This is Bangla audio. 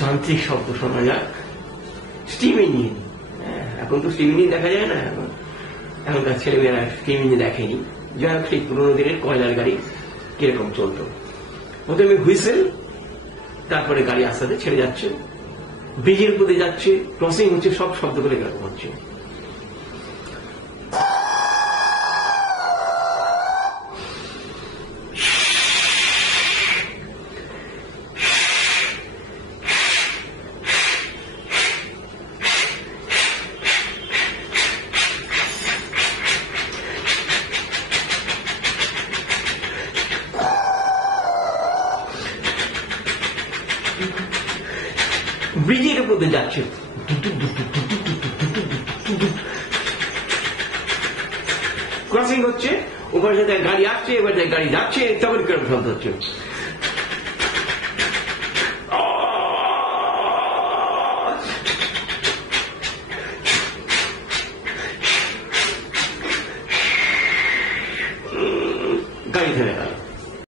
যান্ত্রিক শব্দ শোনা যাক, স্টিম ইঞ্জিন। এখন তো স্টিম ইঞ্জিন দেখা যায় না, এখনকার ছেলেমেয়েরা স্টিম ইঞ্জিন দেখেনি। যাই হোক, সেই পুরোনো দিনের কয়লার গাড়ি কিরকম চলতো, প্রথমে হুইসেল, তারপরে গাড়ি আস্তে আস্তে ছেড়ে যাচ্ছে, ব্রিজের উপরে যাচ্ছে, ক্রসিং হচ্ছে, সব শব্দগুলো এরকম হচ্ছে। ব্রিজের উপর দিয়ে যাচ্ছে, ক্রসিং হচ্ছে, ওপার সাথে গাড়ি আসছে, এবার গাড়ি যাচ্ছে, তখন কিরকম শব্দ হচ্ছে। গাড়ি থেমে গেল।